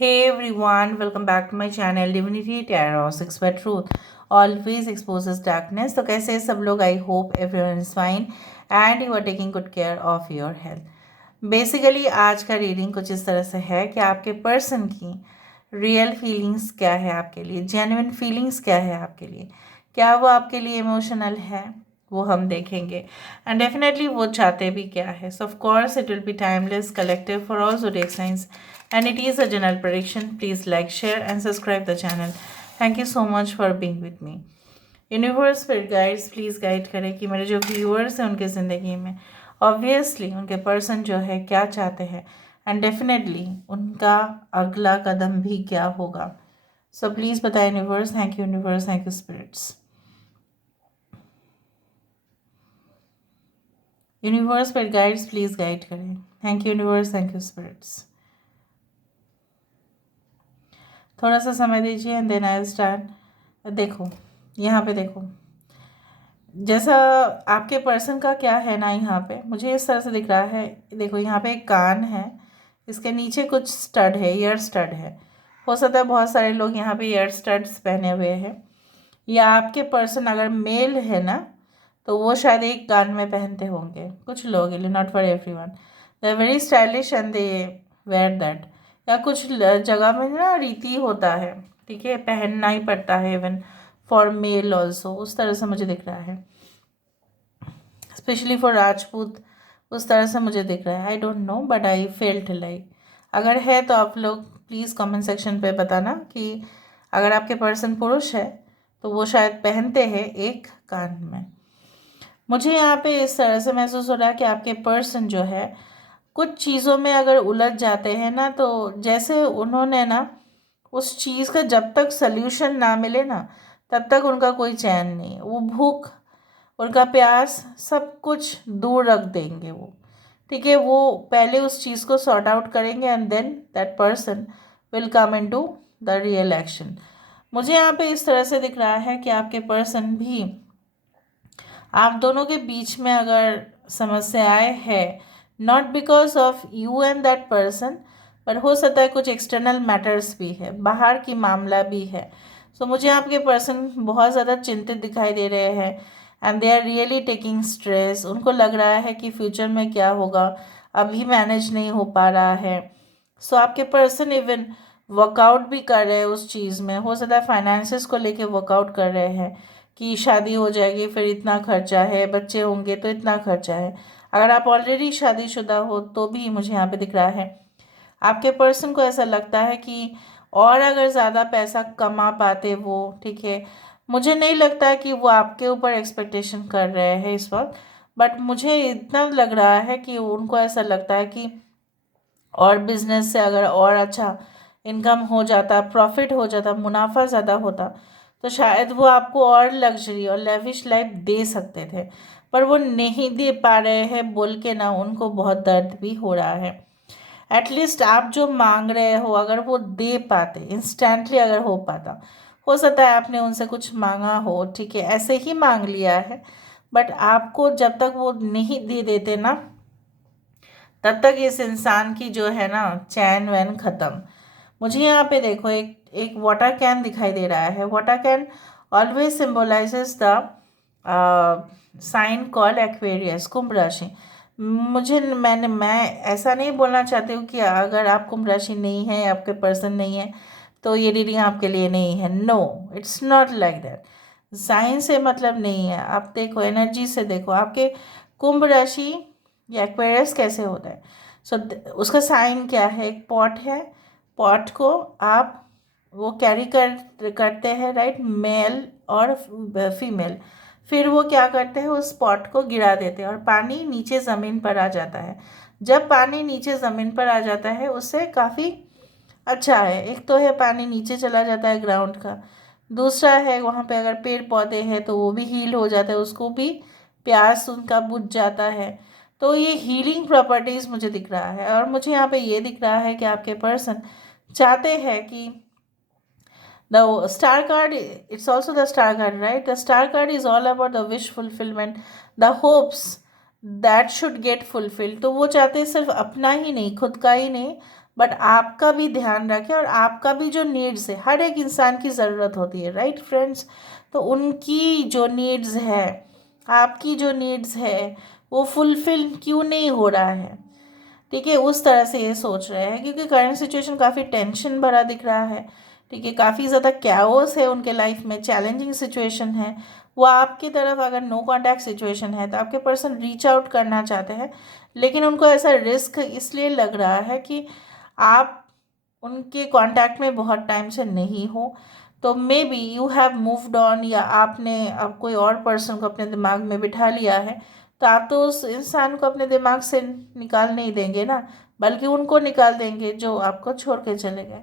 Hey everyone, welcome back to my channel Divinity Tarot 6 by Truth always exposes darkness. तो कैसे हैं सब लोग? I hope everyone is fine and you are taking good care of your health. Basically आज का reading कुछ इस तरह से है कि आपके पर्सन की रियल फीलिंग्स क्या है आपके लिए, जेन्युइन फीलिंग्स क्या है आपके लिए, क्या वो आपके लिए इमोशनल है, वो हम देखेंगे। एंड डेफिनेटली वो चाहते भी क्या है। सो of course it will be timeless collective for all zodiac signs and it is a general prediction. Please like, share and subscribe the channel. Thank you so much for being with me. Universe spirit guides please guide करें कि मेरे जो viewers हैं उनके ज़िंदगी में obviously उनके person जो है क्या चाहते हैं एंड डेफिनेटली उनका अगला कदम भी क्या होगा। सो प्लीज़ बताएं universe. Thank you universe, thank you spirits. Universe spirit guides please guide करें। Thank you universe, thank you spirits. थोड़ा सा समय दीजिए एंड देन आई स्टार्ट। देखो यहाँ पे देखो, जैसा आपके पर्सन का क्या है ना, यहाँ पे मुझे इस तरह से दिख रहा है। देखो यहाँ पे एक कान है, इसके नीचे कुछ स्टड है, ईयर स्टड है। हो सकता है बहुत सारे लोग यहाँ पे ईयर स्टड्स पहने हुए हैं, या आपके पर्सन अगर मेल है ना तो वो शायद एक कान में पहनते होंगे कुछ लोग, not for everyone. They are very stylish and they wear that. या कुछ जगह में ना रीति होता है, ठीक है, पहनना ही पड़ता है इवन फॉर मेल ऑल्सो, उस तरह से मुझे दिख रहा है। स्पेशली फॉर राजपूत उस तरह से मुझे दिख रहा है। आई don't no but I felt like, अगर है तो आप लोग प्लीज़ कमेंट सेक्शन पे बताना कि अगर आपके पर्सन पुरुष है तो वो शायद पहनते हैं एक कान में। मुझे यहाँ पे इस तरह से महसूस हो रहा है कि आपके पर्सन जो है कुछ चीज़ों में अगर उलझ जाते हैं ना, तो जैसे उन्होंने ना उस चीज़ का जब तक सल्यूशन ना मिले ना तब तक उनका कोई चैन नहीं है। वो भूख, उनका प्यास सब कुछ दूर रख देंगे वो, ठीक है। वो पहले उस चीज़ को सॉर्ट आउट करेंगे and then that person will come in to the real action. मुझे यहाँ पे इस तरह से दिख रहा है कि आपके पर्सन भी आप दोनों के बीच में अगर समस्याएं है, not because of you and that person, पर हो सकता है कुछ एक्सटर्नल मैटर्स भी है, बाहर की मामला भी है। सो मुझे आपके पर्सन बहुत ज़्यादा चिंतित दिखाई दे रहे हैं and they are really taking stress. उनको लग रहा है कि फ्यूचर में क्या होगा, अभी मैनेज नहीं हो पा रहा है। सो आपके पर्सन इवन वर्कआउट भी कर रहे हैं उस चीज़ में। हो सकता है फाइनेंसिस को लेके वर्कआउट कर रहे हैं कि शादी हो जाएगी फिर इतना खर्चा है, बच्चे होंगे तो इतना खर्चा है। अगर आप ऑलरेडी शादीशुदा हो तो भी मुझे यहाँ पे दिख रहा है आपके पर्सन को ऐसा लगता है कि और अगर ज़्यादा पैसा कमा पाते वो, ठीक है। मुझे नहीं लगता है कि वो आपके ऊपर एक्सपेक्टेशन कर रहे हैं इस वक्त, बट मुझे इतना लग रहा है कि उनको ऐसा लगता है कि और बिजनेस से अगर और अच्छा इनकम हो जाता, प्रॉफिट हो जाता, मुनाफा ज़्यादा होता तो शायद वो आपको और लग्जरी और लेविश लाइफ दे सकते थे। पर वो नहीं दे पा रहे हैं बोल के ना उनको बहुत दर्द भी हो रहा है। एटलीस्ट आप जो मांग रहे हो अगर वो दे पाते इंस्टेंटली, अगर हो पाता, हो सकता है आपने उनसे कुछ मांगा हो, ठीक है, ऐसे ही मांग लिया है, बट आपको जब तक वो नहीं दे देते ना तब तक इस इंसान की जो है ना चैन वैन ख़त्म। मुझे यहाँ पे देखो एक एक वाटर कैन दिखाई दे रहा है। Water can always symbolizes the sign call Aquarius, Kumbh राशि। मैं ऐसा नहीं बोलना चाहती हूँ कि अगर आप कुंभ राशि नहीं है, आपके पर्सन नहीं है तो ये रीडिंग आपके लिए नहीं है। No, it's not like that. Sign से मतलब नहीं है। आप देखो एनर्जी से देखो आपके कुंभ राशि या एक्वेरियस कैसे होता है। सो उसका साइन क्या है, एक पॉट है। पॉट को आप वो कैरी करते हैं, राइट, मेल और फीमेल। फिर वो क्या करते हैं, उस पॉट को गिरा देते हैं और पानी नीचे ज़मीन पर आ जाता है। जब पानी नीचे ज़मीन पर आ जाता है उससे काफ़ी अच्छा है। एक तो है पानी नीचे चला जाता है ग्राउंड का, दूसरा है वहाँ पे अगर पेड़ पौधे हैं तो वो भी हील हो जाता है, उसको भी प्यास उनका बुझ जाता है। तो ये हीलिंग प्रॉपर्टीज़ मुझे दिख रहा है। और मुझे यहाँ पे ये दिख रहा है कि आपके पर्सन चाहते हैं कि the star card, it's also the star card, right? The star card is all about the wish fulfillment, the hopes that should get fulfilled। तो वो चाहते हैं सिर्फ अपना ही नहीं, खुद का ही नहीं, बट आपका भी ध्यान रखें और आपका भी जो नीड्स है, हर एक इंसान की ज़रूरत होती है, राइट फ्रेंड्स। तो उनकी जो नीड्स है, आपकी जो नीड्स है, वो फुलफिल क्यों नहीं हो रहा है, ठीक है, उस तरह से ये सोच रहे हैं। क्योंकि करंट सिचुएशन काफ़ी टेंशन भरा दिख रहा है, ठीक है, काफ़ी ज़्यादा कैओस है उनके लाइफ में, चैलेंजिंग सिचुएशन है। वो आपकी तरफ अगर नो कांटेक्ट सिचुएशन है तो आपके पर्सन रीच आउट करना चाहते हैं, लेकिन उनको ऐसा रिस्क इसलिए लग रहा है कि आप उनके कांटेक्ट में बहुत टाइम से नहीं हो। तो may be you have moved on, या आपने अब कोई और पर्सन को अपने दिमाग में बिठा लिया है। तो आप तो उस इंसान को अपने दिमाग से निकाल नहीं देंगे ना, बल्कि उनको निकाल देंगे जो आपको छोड़ के चले गए।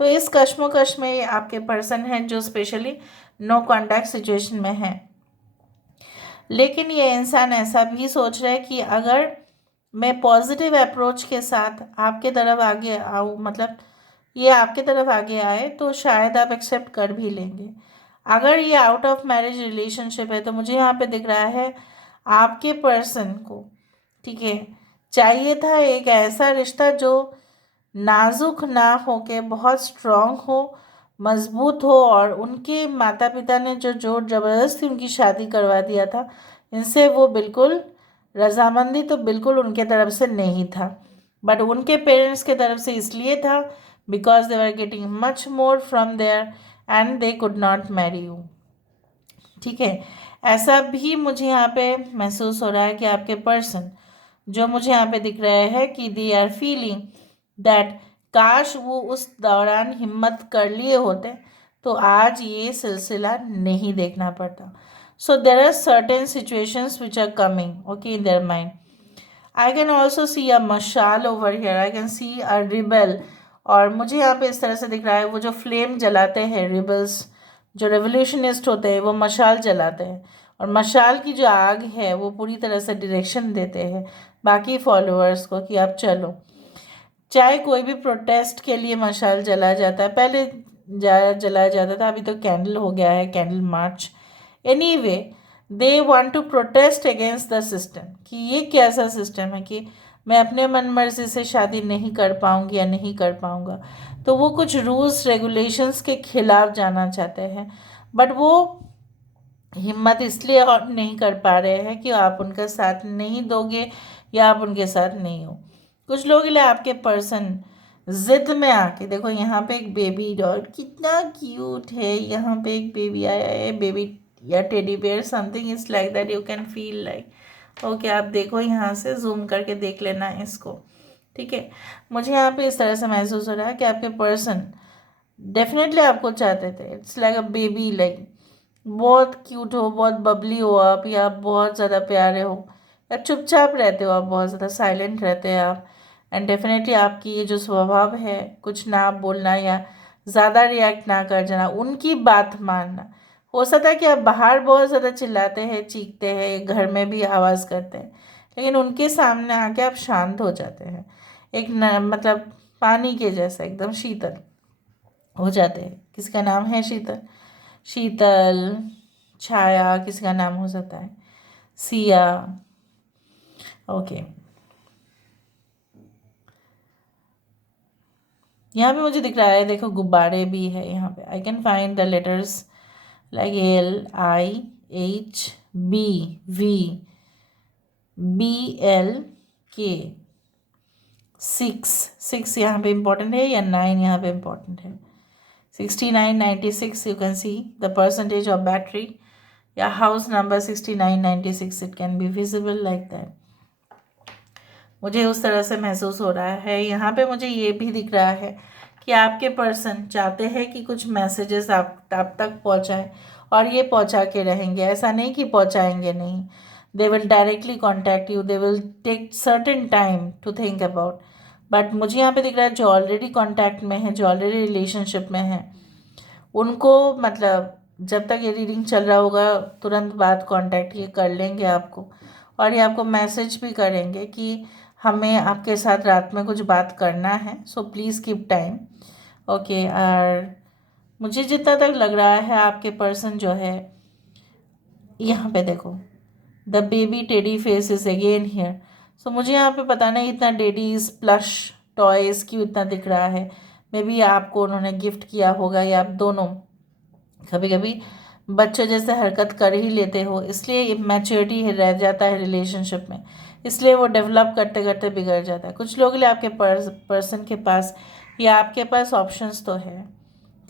तो इस कश्मोकश में आपके पर्सन हैं जो स्पेशली नो कांटेक्ट सिचुएशन में हैं। लेकिन ये इंसान ऐसा भी सोच रहा है कि अगर मैं पॉजिटिव अप्रोच के साथ आपके तरफ आगे आऊँ, मतलब ये आपके तरफ आगे आए, तो शायद आप एक्सेप्ट कर भी लेंगे। अगर ये आउट ऑफ मैरिज रिलेशनशिप है तो मुझे यहाँ पे दिख रहा है आपके पर्सन को, ठीक है, चाहिए था एक ऐसा रिश्ता जो नाजुक ना हो के बहुत स्ट्रांग हो, मजबूत हो। और उनके माता पिता ने जो जोर ज़बरदस्ती उनकी शादी करवा दिया था, इनसे वो बिल्कुल रजामंदी तो बिल्कुल उनके तरफ से नहीं था, बट उनके पेरेंट्स के तरफ से इसलिए था because they were getting much more from there and they could not marry you, ठीक है। ऐसा भी मुझे यहाँ पे महसूस हो रहा है कि आपके पर्सन जो मुझे यहाँ पे दिख रहे हैं कि दे आर फीलिंग दैट काश वो उस दौरान हिम्मत कर लिए होते तो आज ये सिलसिला नहीं देखना पड़ता। So there are certain situations which are coming okay in their mind. I can also see a मशाल over here, I can see a rebel. और मुझे यहाँ पे इस तरह से दिख रहा है वो जो फ्लेम जलाते हैं रिबल्स, जो रेवोल्यूशनिस्ट होते हैं, वो मशाल जलाते हैं, और मशाल की जो आग है वो पूरी तरह से डायरेक्शन देते हैं बाकी फॉलोअर्स को कि आप चलो। चाहे कोई भी प्रोटेस्ट के लिए मशाल जला जाता है, पहले जलाया जाता था, अभी तो कैंडल हो गया है, candle march. Anyway they want to protest against the system कि ये कैसा सिस्टम है कि मैं अपने मन मर्जी से शादी नहीं कर पाऊंगी या नहीं कर पाऊंगा। तो वो कुछ रूल्स रेगुलेशंस के खिलाफ जाना चाहते हैं, बट वो हिम्मत इसलिए और नहीं कर पा रहे हैं कि आप उनका साथ नहीं दोगे या आप उनके साथ नहीं हो। कुछ लोग लिए आपके पर्सन जिद में आके, देखो यहाँ पे एक बेबी डॉल कितना क्यूट है, यहाँ पे एक बेबी आया है, बेबी या teddy bear something is like that, you can feel like okay. आप देखो यहाँ से जूम करके देख लेना इसको, ठीक है। मुझे यहाँ पे इस तरह से महसूस हो रहा है कि आपके पर्सन डेफिनेटली आपको चाहते थे, it's like a baby, like बहुत क्यूट हो, बहुत बबली हो आप, या आप बहुत ज़्यादा प्यारे हो, या चुपचाप रहते हो आप, बहुत ज़्यादा साइलेंट रहते हैं आप। एंड डेफिनेटली आपकी ये जो स्वभाव है कुछ ना बोलना या ज़्यादा रिएक्ट ना कर जाना, उनकी बात मानना। हो सकता है कि आप बाहर बहुत ज़्यादा चिल्लाते हैं, चीखते हैं, घर में भी आवाज़ करते हैं, लेकिन उनके सामने आके आप शांत हो जाते हैं, एक मतलब पानी के जैसा एकदम शीतल हो जाते हैं। किसका नाम है शीतल? शीतल, छाया, किसी का नाम हो सकता है, सिया, ओके। यहाँ पे मुझे दिख रहा है, देखो गुब्बारे भी है यहाँ पे। I can find the letters like LIHBV BLK। 6 यहाँ पे इम्पोर्टेंट है या 9 यहाँ पे इम्पोर्टेंट है? 6996 you can see the percentage of battery, या house number 6996 it can be visible like that. मुझे उस तरह से महसूस हो रहा है। यहाँ पे मुझे ये भी दिख रहा है कि आपके पर्सन चाहते हैं कि कुछ मैसेजेस आप तक पहुँचाएं, और ये पहुँचा के रहेंगे, ऐसा नहीं कि पहुँचाएंगे नहीं। They will directly contact you, they will take certain time to think about. But मुझे यहाँ पे दिख रहा है जो ऑलरेडी कॉन्टैक्ट में है, जो ऑलरेडी रिलेशनशिप में है, उनको मतलब जब तक ये रीडिंग चल रहा होगा तुरंत बाद कांटेक्ट ये कर लेंगे आपको, और ये आपको मैसेज भी करेंगे कि हमें आपके साथ रात में कुछ बात करना है, so please keep time okay. और मुझे जितना तक लग रहा है आपके पर्सन जो है, यहाँ पे देखो the baby teddy face is again here. So मुझे यहाँ पे पता नहीं इतना टेडी इज प्लश टॉयज़ क्यों इतना दिख रहा है, मे बी आपको उन्होंने गिफ्ट किया होगा या आप दोनों कभी कभी बच्चों जैसे हरकत कर ही लेते हो, इसलिए मैच्योरिटी रह जाता है रिलेशनशिप में, इसलिए वो डेवलप करते करते बिगड़ जाता है। कुछ लोग के लिए आपके पर्सन के पास या आपके पास ऑप्शंस तो है,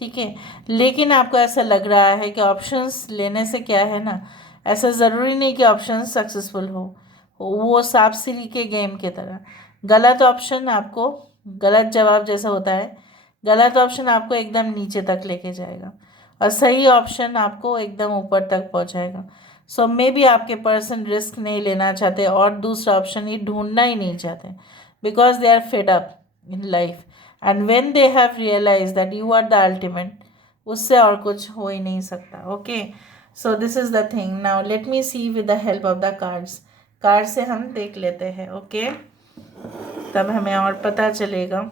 ठीक है, लेकिन आपको ऐसा लग रहा है कि ऑप्शंस लेने से क्या है ना, ऐसा ज़रूरी नहीं कि ऑप्शंस सक्सेसफुल हो, वो सांप सीढ़ी के गेम की तरह गलत ऑप्शन आपको, गलत जवाब जैसा होता है, गलत ऑप्शन आपको एकदम नीचे तक लेके जाएगा और सही ऑप्शन आपको एकदम ऊपर तक पहुंचाएगा। सो मे बी आपके पर्सन रिस्क नहीं लेना चाहते और दूसरा ऑप्शन ये ढूंढना ही नहीं चाहते, because they are fed up in life and when they have realize that you are the ultimate, उससे और कुछ हो ही नहीं सकता। Okay, so this is the thing. Now let me see with the help of the cards. Card से हम देख लेते हैं, ओके, तब हमें और पता चलेगा।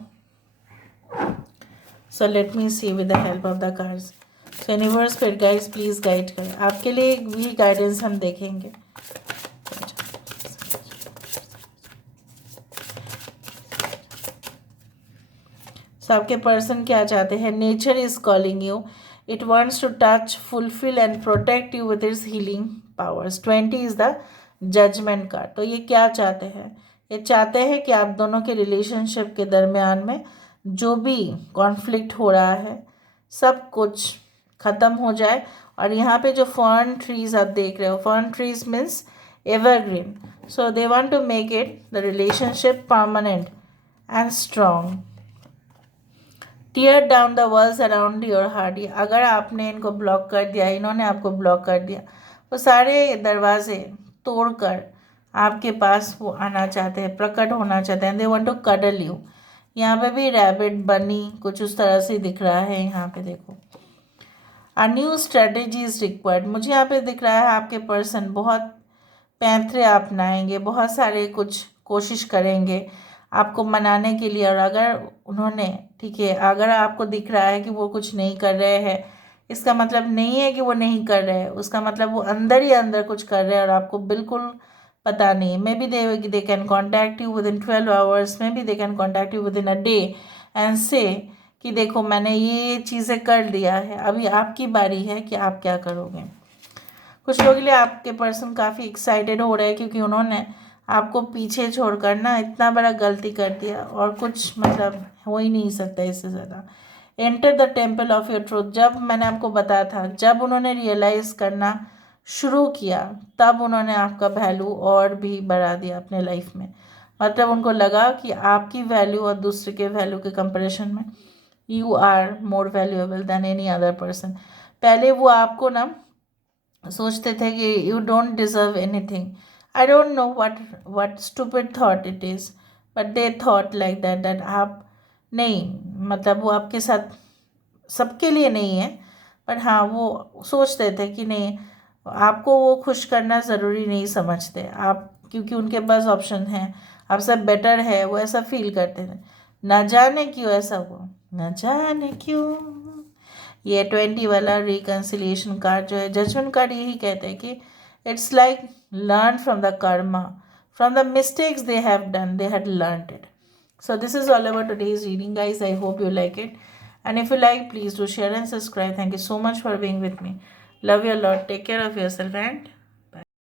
So let me see with the help of the cards. So universe spirit guides please guide करें, आपके लिए भी गाइडेंस हम देखेंगे। सो आपके पर्सन क्या चाहते हैं? Nature is calling you, it wants to touch, fulfil and protect you with its healing powers. 20 is the judgement card. तो ये क्या चाहते हैं? ये चाहते हैं कि आप दोनों के रिलेशनशिप के दरमियान में जो भी कॉन्फ्लिक्ट हो रहा है सब कुछ ख़त्म हो जाए। और यहाँ पे जो फर्न ट्रीज आप देख रहे हो, fern trees means evergreen, so they want to make it the relationship permanent and strong. Tear down the walls around your heart. अगर आपने इनको ब्लॉक कर दिया, इन्होंने आपको ब्लॉक कर दिया, वो सारे दरवाजे तोड़कर आपके पास वो आना चाहते हैं, प्रकट होना चाहते हैं। They want to cuddle you. यहाँ पे भी रैबिट बनी कुछ उस तरह से दिख रहा है। यहाँ पे देखो, a new strategy is required. मुझे यहाँ पे दिख रहा है आपके पर्सन बहुत पैंतरे अपनाएंगे, बहुत सारे कुछ कोशिश करेंगे आपको मनाने के लिए। और अगर उन्होंने, ठीक है, अगर आपको दिख रहा है कि वो कुछ नहीं कर रहे हैं, इसका मतलब नहीं है कि वो नहीं कर रहे हैं, उसका मतलब वो अंदर ही अंदर कुछ कर रहे हैं और आपको बिल्कुल पता नहीं है। May be they can contact you with in 12 hours, may be they can contact you with in a day and से कि देखो मैंने ये चीज़ें कर लिया है, अभी आपकी बारी है कि आप क्या करोगे। कुछ लोगों के लिए आपके पर्सन काफ़ी एक्साइटेड हो रहे हैं क्योंकि उन्होंने आपको पीछे छोड़कर ना इतना बड़ा गलती कर दिया और कुछ मतलब हो ही नहीं सकता इससे ज़्यादा। Enter the temple of your truth. जब मैंने आपको बताया था, जब उन्होंने रियलाइज़ करना शुरू किया तब उन्होंने आपका वैल्यू और भी बढ़ा दिया अपने लाइफ में। मतलब उनको लगा कि आपकी वैल्यू और दूसरे के वैल्यू के कंपैरिजन में you are more valuable than any other person. पहले वो आपको ना सोचते थे कि you don't deserve anything. I don't know what stupid thought it is, but they thought like that आप नहीं, मतलब वो आपके साथ सबके लिए नहीं है, पर हाँ वो सोचते थे कि नहीं, आपको वो खुश करना ज़रूरी नहीं समझते आप, क्योंकि उनके पास ऑप्शन है, आप सब बेटर है, वो ऐसा फील करते थे। ना जाने क्यों ऐसा हुआ, ना जाने क्यों। ये 20 वाला रिकन्सिलिएशन कार्ड जो है, जजमेंट कार्ड, यही कहते हैं कि it's like learn from the Karma, from the mistakes they have done, they had learned it. So this is all about today's reading, guys. I hope you like it. And if you like, please do share and subscribe. Thank you so much for being with me. Love you a lot. Take care of yourself and